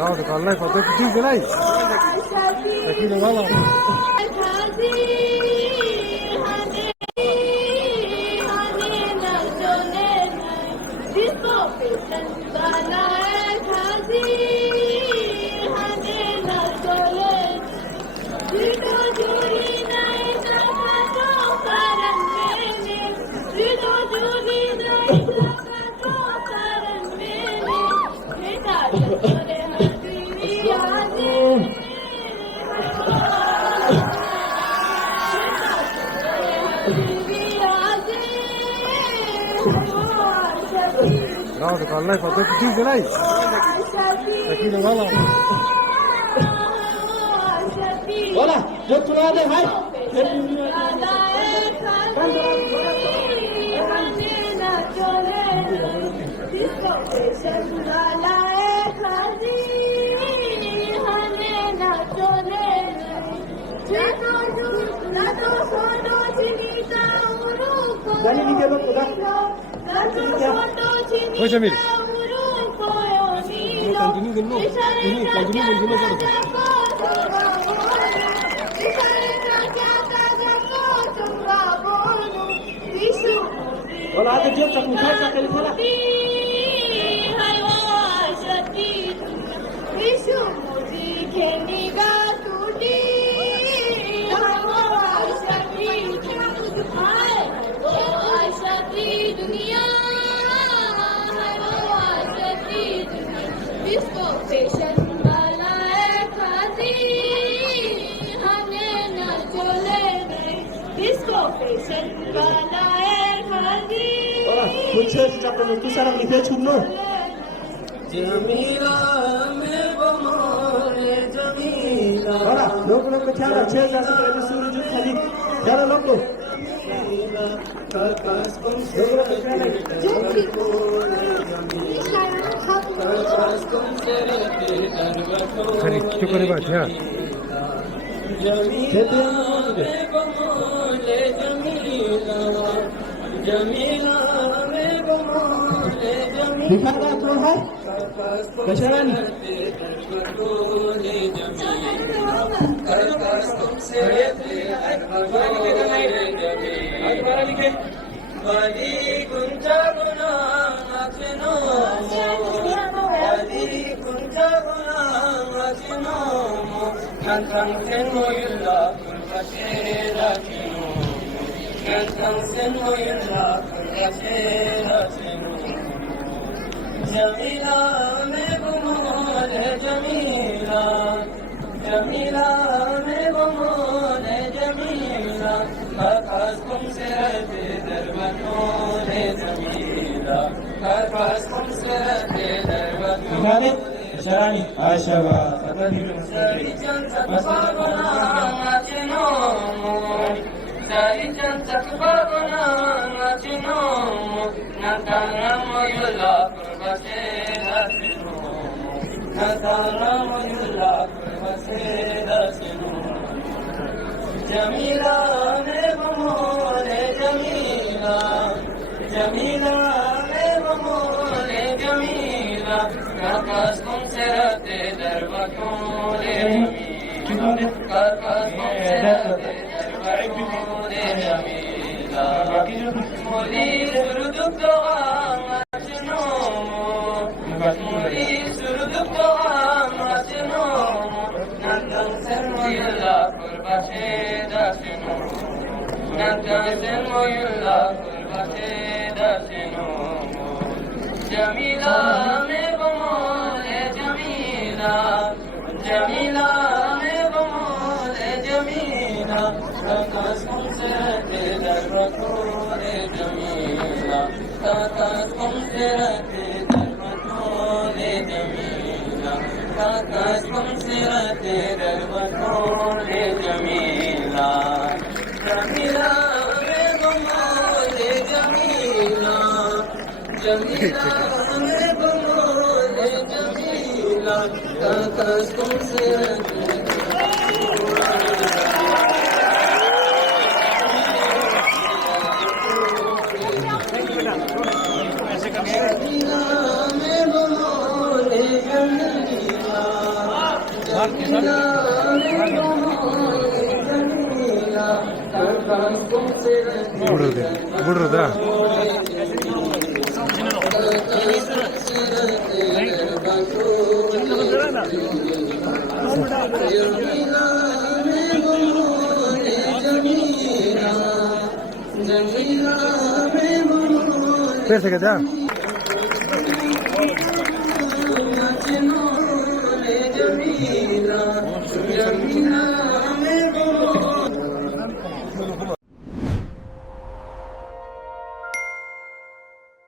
Bravo, de Carla, falta que diz, né? Aqui não vai lá. Bravo, de Carla, falta que diz, né? Aqui não vai lá. बोला जो चुना दे भाई Oi, Jamil. Continue de novo. Continue de novo. बोला आते जो चकुखा का खेल खेला मुझे चाहते हैं किस तरह लिखे छुनो जमीला में बमोरे जमीला बड़ा लोग को ख्याल अच्छे का सूरज खाली ख्याल लोग को खरी क्यों करे बात यार जमीला में बमोरे जमीला तो है कशरण बड़ी कुंजा गुना नाचनो बड़ी कुंजा गुना नाचनो नंतन सेनोयुला कुलशेरा किनो नंतन सेनोयुला कुलशेरा किनो जमीला में बमोरे जमीला जमीला में बमोरे जमीला खास तुमसे रहते दरबारों जमीला खास तुमसे रहते दरबारों शरानी आशा सारी चंद बना नाचनो सारी चंद बना नाचनो नताना मोयुला कुर्बते नाचनो नताना मोयुला कुर्बते नाचनो जमीला में बमोरे जमीला जमीला में बमोरे जमीला काकास तुमसे रहते दरबारों जमीला काकास तुमसे रहते दरबारों जमीला मोरी सुरदुख नाचनो मोरी सुरदुख नाचनो नंदन सर्वयुला कुर्बाते दासनो नंदन सर्वयुला कुर्बाते दासनो जमीला में बमोरे जमीला जमीला में बमोरे जमीला काकास तुमसे रहते दरबारों जमीला काकास तुमसे रहते दरबारों जमीला काकास तुमसे रहते दरबारों जमीला जमीला में बमोरे जमीला जमीला में बमोरे जमीला आकाश तुमसे ಬಿಡ್ರದ ಪೇಸಗದಾ जमीला